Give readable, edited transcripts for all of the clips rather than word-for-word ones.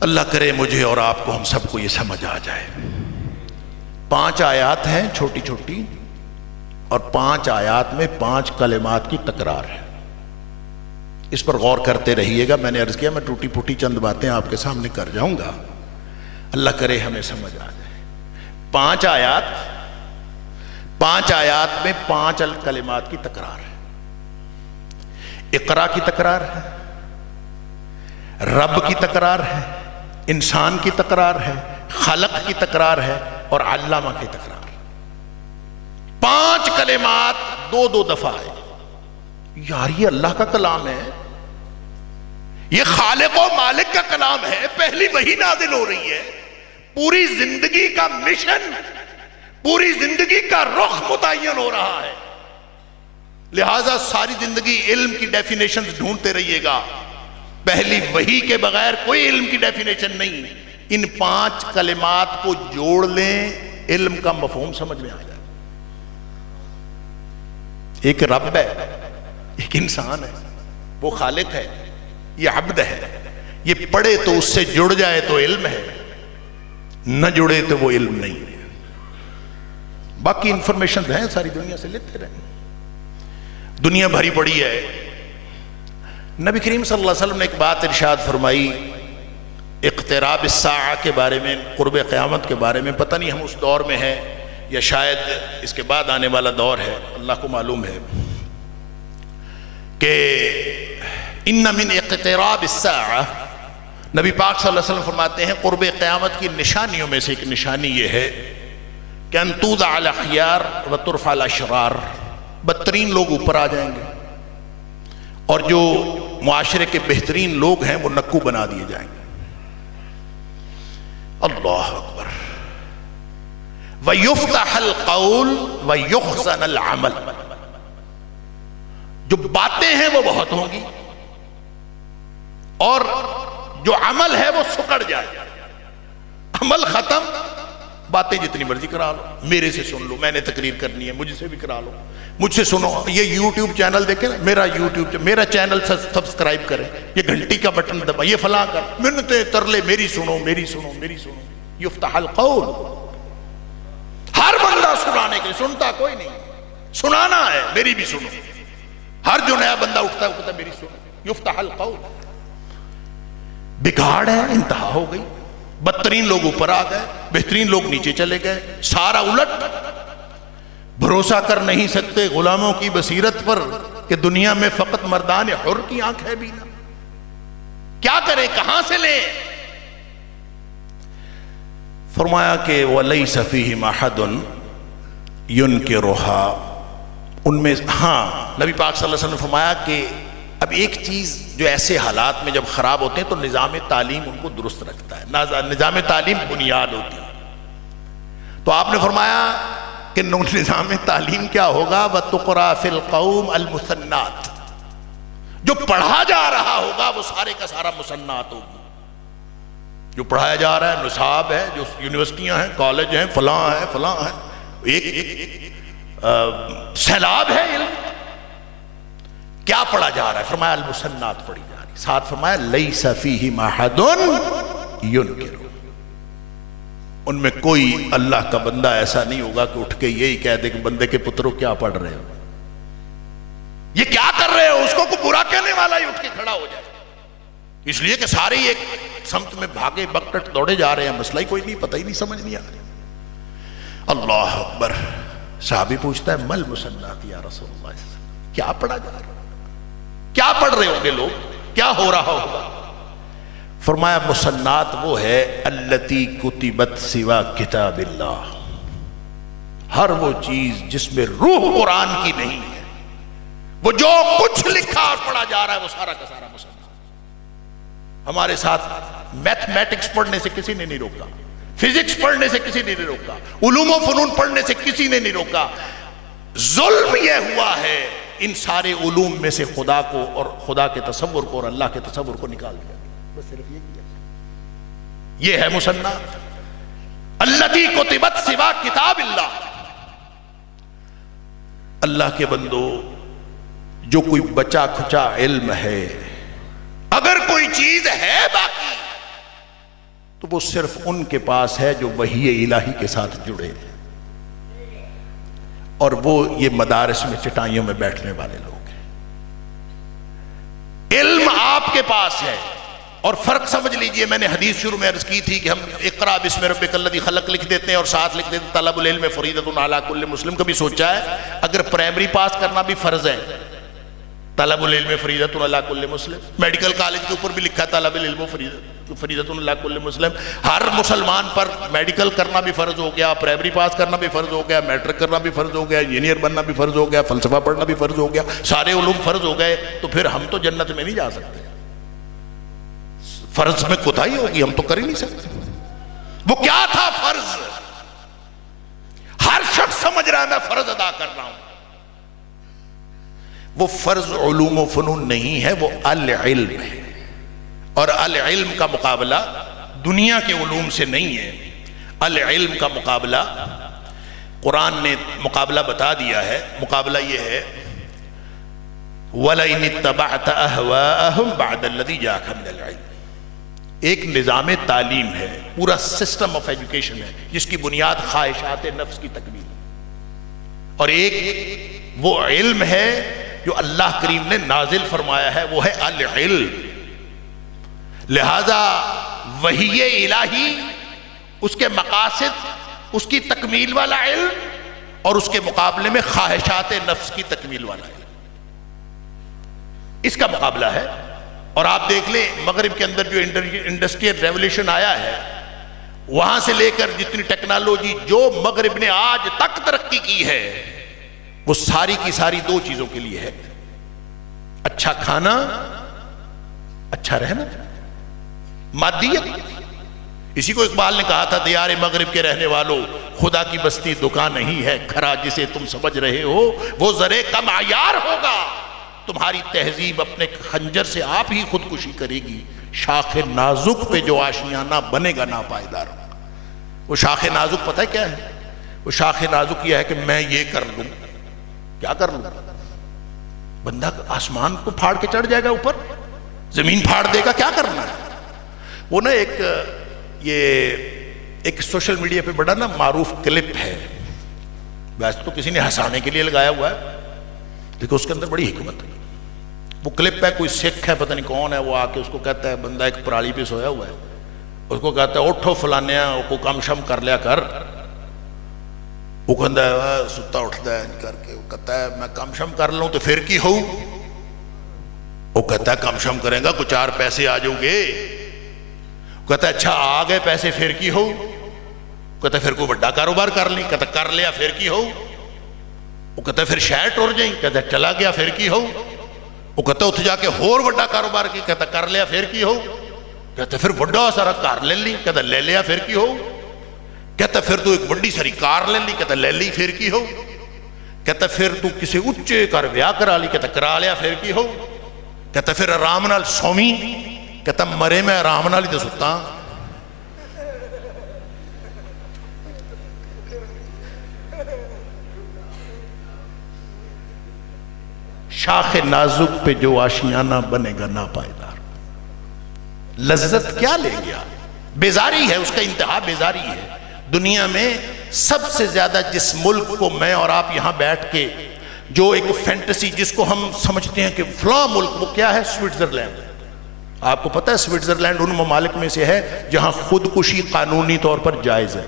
اللہ کرے مجھے اور آپ کو ہم سب کو یہ سمجھ آ جائے۔ 5 آیات ہیں چھوٹی چھوٹی، اور 5 آیات میں 5 کلمات کی تکرار ہے۔ اس پر غور کرتے رہیے گا۔ میں نے عرض کیا میں ٹوٹی پھوٹی چند باتیں آپ کے سامنے کر جاؤں گا، اللہ کرے ہمیں سمجھ آ جائے۔ 5 آیات میں 5 کلمات کی تکرار ہے۔ اقرا کی تکرار ہے، رب کی تکرار ہے، انسان کی تکرار ہے، خلق کی تکرار ہے، اور علامہ کی تکرار۔ 5 کلمات 2 دفعہ ہے۔ یار یہ اللہ کا کلام ہے، یہ خالق و مالک کا کلام ہے، پہلی وحی نازل ہو رہی ہے، پوری زندگی کا مشن، پوری زندگی کا رخ متعین ہو رہا ہے۔ لہٰذا ساری زندگی علم کی ڈیفینیشن ڈھونڈتے رہیے گا، پہلی وحی کے بغیر کوئی علم کی ڈیفینیشن نہیں۔ ان 5 کلمات کو جوڑ لیں، علم کا مفہوم سمجھ میں آ جائے۔ ایک رب ہے، ایک انسان ہے، وہ خالق ہے، یہ عبد ہے۔ یہ پڑھے تو اس سے جڑ جائے تو علم ہے، نہ جڑے تو وہ علم نہیں ہے۔ باقی انفارمیشن ہیں ساری دنیا سے لیتے رہیں، دنیا بھری پڑی ہے۔ نبی کریم صلی اللہ علیہ وسلم نے ایک بات ارشاد فرمائی اقتراب الساعہ کے بارے میں، قرب قیامت کے بارے میں۔ پتہ نہیں ہم اس دور میں ہیں یا شاید اس کے بعد آنے والا دور ہے، اللہ کو معلوم ہے، کہ ان من اقتراب الساعہ، نبی پاک صلی اللہ علیہ وسلم فرماتے ہیں قرب قیامت کی نشانیوں میں سے ایک نشانی یہ ہے کہ ان توضع الاخیار وترفع الاشرار، بدترین لوگ اوپر آ جائیں گے اور جو معاشرے کے بہترین لوگ ہیں وہ نکو بنا دیے جائیں گے۔ اللہ اکبر۔ وَيُفْتَحَ الْقَوْلُ وَيُخْزَنَ الْعَمَلُ، جو باتیں ہیں وہ بہت ہوں گی اور جو عمل ہے وہ سکڑ جائے۔ عمل ختم، باتیں جتنی مرضی کرا لو، میرے سے سن لو، میں نے تقریر کرنی ہے مجھ سے بھی کرا لو، مجھ سے سنو، یہ یوٹیوب چینل دیکھیں نا، میرا چینل سبسکرائب کریں، یہ گھنٹی کا بٹن دبا، یہ فلاں کر، منتیں ترلے، میری سنو میری سنو میری سنو۔ یفتح القول، ہر بندہ سنانے کے لیے، سنتا کوئی نہیں، سنانا ہے، میری بھی سنو۔ ہر جو نیا بندہ اٹھتا ہے وہ کہتا ہے میری سنو۔ یفتح القول، بگاڑ ہے، انتہا ہو گئی، بدترین لوگ اوپر آ گئے، بہترین لوگ نیچے چلے گئے، سارا الٹ۔ بھروسہ کر نہیں سکتے غلاموں کی بصیرت پر کہ دنیا میں فقط مردان حر کی آنکھ ہے بینا، کیا کریں، کہاں سے لیں؟ فرمایا کہ وَلَيْسَ فِيهِمْ أَحَدٌ يُنْكِرُهَا، ان میں ہاں نبی پاک صلی اللہ علیہ وسلم نے فرمایا کہ اب ایک چیز جو ایسے حالات میں جب خراب ہوتے ہیں تو نظام تعلیم ان کو درست رکھتا ہے، نظام تعلیم بنیاد ہوتی ہے۔ تو آپ نے فرمایا کہ نظام تعلیم کیا ہوگا؟ وَتُقْرَى فِي الْقَوْمِ الْمُثَنَّاتِ، جو پڑھا جا رہا ہوگا وہ سارے کا سارا مثنات ہوگی، جو پڑھایا جا رہا ہے نصاب ہے، جو یونیورسٹیاں ہیں، کالج ہیں، فلاں ہے فلاں ہے، ایک سیلاب ہے علم۔ کیا پڑھا جا رہا ہے؟ فرمایا المثنات پڑھی جا رہی، ساتھ فرمایا لیس فیہم احد ینکر، ان میں کوئی اللہ کا بندہ ایسا نہیں ہوگا کہ اٹھ کے یہی کہہ دے کہ بندے کے پتروں کیا پڑھ رہے ہو، یہ کیا کر رہے ہو، اس کو کوئی برا کہنے والا ہی اٹھ کے کھڑا ہو جائے، اس لیے کہ سارے ایک سمت میں بھاگے بکٹٹ دوڑے جا رہے ہیں، مسئلہ ہی کوئی نہیں، پتہ ہی نہیں، سمجھ نہیں آ رہا۔ اللہ اکبر۔ صحابی پوچھتا ہے مل مسنات یا رسول اللہ، کیا پڑھا جا رہا، کیا پڑھ رہے ہوں گے لوگ، کیا ہو رہا ہوگا؟ فرمایا مسنات وہ ہے التی کتبت سوا کتاب اللہ، ہر وہ چیز جس میں روح قرآن کی نہیں ہے، وہ جو کچھ لکھا اور پڑھا جا رہا ہے وہ سارا کا سارا مسنات۔ ہمارے ساتھ میتھمیٹکس پڑھنے سے کسی نے نہیں روکا، فزکس پڑھنے سے کسی نے نہیں روکا، علوم و فنون پڑھنے سے کسی نے نہیں روکا۔ ظلم یہ ہوا ہے ان سارے علوم میں سے خدا کو اور خدا کے تصور کو اور اللہ کے تصور کو نکال دیا، بس صرف یہ کیا۔ یہ ہے مسنات التی کتبت سوا کتاب اللہ۔ اللہ کے بندو، جو کوئی بچا کھچا علم ہے، اگر کوئی چیز ہے باقی وہ صرف ان کے پاس ہے جو وحی الہی کے ساتھ جڑے ہیں، اور وہ یہ مدارس میں چٹائیوں میں بیٹھنے والے لوگ ہیں۔ علم آپ کے پاس ہے، اور فرق سمجھ لیجئے، میں نے حدیث شروع میں عرض کی تھی کہ ہم اقرا بسم ربک الذی خلق لکھ دیتے ہیں اور ساتھ لکھ دیتے ہیں طلب العلم فریضۃ علی کل مسلم۔ کبھی سوچا ہے اگر پرائمری پاس کرنا بھی فرض ہے، طلب العلم فریضۃ علی کل مسلم، میڈیکل کالج کے اوپر بھی لکھا ہے طلب العلم فریضۃ علی کل مسلم، ہر مسلمان پر میڈیکل کرنا بھی فرض ہو گیا، پرائمری پاس کرنا بھی فرض ہو گیا، میٹرک کرنا بھی فرض ہو گیا، انجینئر بننا بھی فرض ہو گیا، فلسفہ پڑھنا بھی فرض ہو گیا، سارے علوم فرض ہو گئے، تو پھر ہم تو جنت میں نہیں جا سکتے۔ فرض میں کوتاہی ہوگی، ہم تو کر ہی نہیں سکتے۔ وہ کیا تھا فرض؟ ہر شخص سمجھ رہا ہے میں فرض ادا کر رہا ہوں۔ وہ فرض علوم و فنون نہیں ہے، وہ العلم ہے، اور العلم کا مقابلہ دنیا کے علوم سے نہیں ہے۔ العلم کا مقابلہ قرآن نے مقابلہ بتا دیا ہے، مقابلہ یہ ہے وَلَئِنِ اتَّبَعْتَ أَهْوَاءَهُمْ بَعْدَ الَّذِي جَاءَكَ مِنَ الْعِلْمِ۔ ایک نظام تعلیم ہے، پورا سسٹم آف ایجوکیشن ہے جس کی بنیاد خواہشات نفس کی تکمیل، اور ایک وہ علم ہے جو اللہ کریم نے نازل فرمایا ہے، وہ ہے العلم۔ لہذا وحی الہی، اس کے مقاصد، اس کی تکمیل والا علم، اور اس کے مقابلے میں خواہشات نفس کی تکمیل والا علم، اس کا مقابلہ ہے۔ اور آپ دیکھ لیں مغرب کے اندر جو انڈسٹریل ریولوشن آیا ہے، وہاں سے لے کر جتنی ٹیکنالوجی جو مغرب نے آج تک ترقی کی ہے، وہ ساری کی ساری دو چیزوں کے لیے ہے: اچھا کھانا، اچھا رہنا، مادیت۔ اسی کو اقبال نے کہا تھا، دیار مغرب کے رہنے والوں، خدا کی بستی دکان نہیں ہے، کھرا جسے تم سمجھ رہے ہو وہ ذرے کم عیار ہوگا، تمہاری تہذیب اپنے خنجر سے آپ ہی خودکشی کرے گی، شاخ نازک پہ جو آشیانہ بنے گا ناپائیدار۔ وہ شاخ نازک پتہ ہے کیا ہے؟ وہ شاخ نازک یہ ہے کہ میں یہ کر لوں، کیا کر لوں؟ بندہ آسمان کو پھاڑ کے چڑھ جائے گا اوپر، زمین پھاڑ دے گا، کیا کرنا ہے؟ وہ نا ایک سوشل میڈیا پہ بڑا نا معروف کلپ ہے، ویسے تو کسی نے ہنسانے کے لیے لگایا ہوا ہے، دیکھو اس کے اندر بڑی حکمت ہے۔ وہ کلپ ہے، کوئی سکھ ہے پتہ نہیں کون ہے، وہ آ کے اس کو کہتا ہے، بندہ ایک پرالی پہ سویا ہوا ہے، اس کو کہتا ہے اٹھو فلانیا کو کم شم کر لیا کر۔ وہ کہتا ہے ستا اٹھتا ہے کر کے، وہ کہتا ہے میں کم شم کر لوں تو پھر کی ہو؟ وہ کہتا ہے کم شم کریں گا کچھ 4 پیسے آ جاؤ گے۔ وہ کہتا ہے اچھا آ گئے پیسے پھر کی ہو؟ کہتا ہے پھر کوئی بڑا کاروبار کر لی۔ کہتا ہے کر لیا پھر کی ہو؟ وہ کہتا ہے پھر شہر ٹر جائیں۔ کہتا ہے چلا گیا پھر کی ہو؟ وہ کہتا ہے اتھ جا کے ہور بڑا کاروبار کی۔ کہتا ہے کر لیا پھر کی ہو؟ کہتا ہے پھر بڑا سارا کار لے لی۔ کہتا ہے لے لیا پھر کی ہو؟ کہتا ہے پھر تو ایک بڑی ساری کار لے لی۔ کہتا ہے لے لی پھر کی ہو؟ کہتا ہے پھر تو کسی اچھے کر بیاہ کرا لی۔ کہتا ہے کرا لیا پھر کی ہو؟ کہتا ہے پھر آرام نال سومی۔ کہتا ہے مرے میں آرام نال ہی تو ستا۔ شاخ نازک پہ جو آشیانہ بنے گا ناپائیدار، لذت کیا لے گیا؟ بیزاری ہے، اس کا انتہا بیزاری ہے۔ دنیا میں سب سے زیادہ جس ملک کو میں اور آپ یہاں بیٹھ کے جو ایک فینٹسی جس کو ہم سمجھتے ہیں کہ فلاں ملک، وہ کیا ہے؟ سوئٹزرلینڈ۔ آپ کو پتہ ہے سوئٹزرلینڈ ان ممالک میں سے ہے جہاں خودکشی قانونی طور پر جائز ہے۔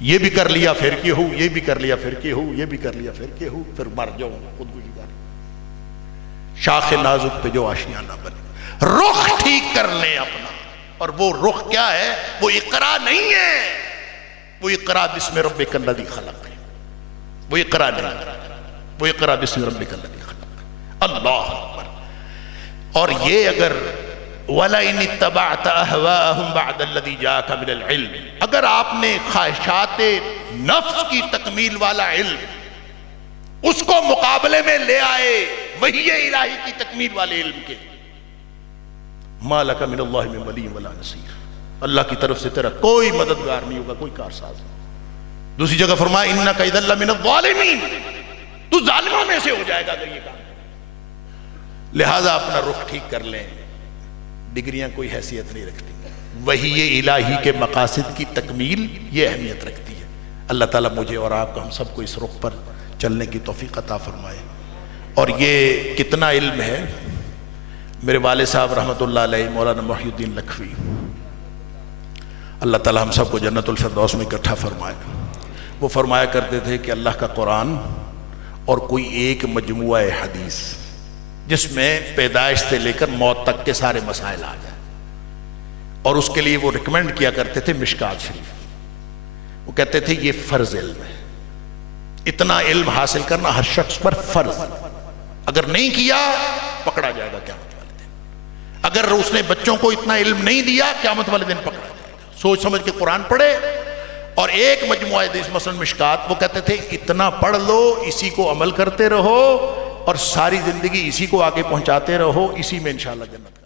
یہ بھی کر لیا پھر کی ہو، یہ بھی کر لیا پھر کی ہو، یہ بھی کر لیا پھر کی ہو، پھر مر جاؤ خودکشی کر۔ شاخ نازک پہ جو آشیانہ بنے، رخ ٹھیک کر لیں اپنا، اور وہ رخ کیا ہے؟ وہ اقرا نہیں ہے، وہ اقرا بسم ربک الذی خلق ہے، وہ اقرا نہیں، وہ اقرا بسم ربک الذی خلق۔ اللہ اکبر۔ اور یہ اگر وَلَئِنِ اتَّبَعْتَ أَهْوَاءَهُمْ بَعْدَ الَّذِي جَاءَكَ مِنَ الْعِلْمِ، اگر آپ نے خواہشات نفس کی تکمیل والا علم اس کو مقابلے میں لے آئے وحی الہی کی تکمیل والے علم کے، مَا لَكَ مِنَ اللَّهِ مِنْ وَلِيٍّ وَلَا نَصِيرٍ، اللہ کی طرف سے تیرا کوئی مددگار نہیں ہوگا، کوئی کارساز۔ دوسری جگہ فرمایا إِنَّكَ إِذًا لَّمِنَ الظَّالِمِينَ، تو ظالموں میں سے ہو جائے گا اگر یہ کام۔ لہٰذا اپنا رخ ٹھیک کر لیں، ڈگریاں کوئی حیثیت نہیں رکھتی، وحی الہی کے مقاصد کی تکمیل یہ اہمیت رکھتی ہے۔ اللہ تعالیٰ مجھے اور آپ کو، ہم سب کو اس رخ پر چلنے کی توفیق عطا فرمائے۔ اور یہ کتنا علم ہے، میرے والد صاحب رحمۃ اللہ علیہ مولانا محی الدین لکھوی، اللہ تعالیٰ ہم سب کو جنت الفردوس میں اکٹھا فرمائے، وہ فرمایا کرتے تھے کہ اللہ کا قرآن اور کوئی ایک مجموعہ حدیث جس میں پیدائش سے لے کر موت تک کے سارے مسائل آ جائیں، اور اس کے لیے وہ ریکمینڈ کیا کرتے تھے مشکات شریف۔ وہ کہتے تھے یہ فرض علم ہے، اتنا علم حاصل کرنا ہر شخص پر فرض، اگر نہیں کیا پکڑا جائے گا قیامت والے دن، اگر اس نے بچوں کو اتنا علم نہیں دیا قیامت والے دن پکڑا جائے گا۔ سوچ سمجھ کے قرآن پڑھے، اور ایک مجموعہ حدیث مثلا مشکات، وہ کہتے تھے اتنا پڑھ لو، اسی کو عمل کرتے رہو، اور ساری زندگی اسی کو آگے پہنچاتے رہو، اسی میں انشاءاللہ جنت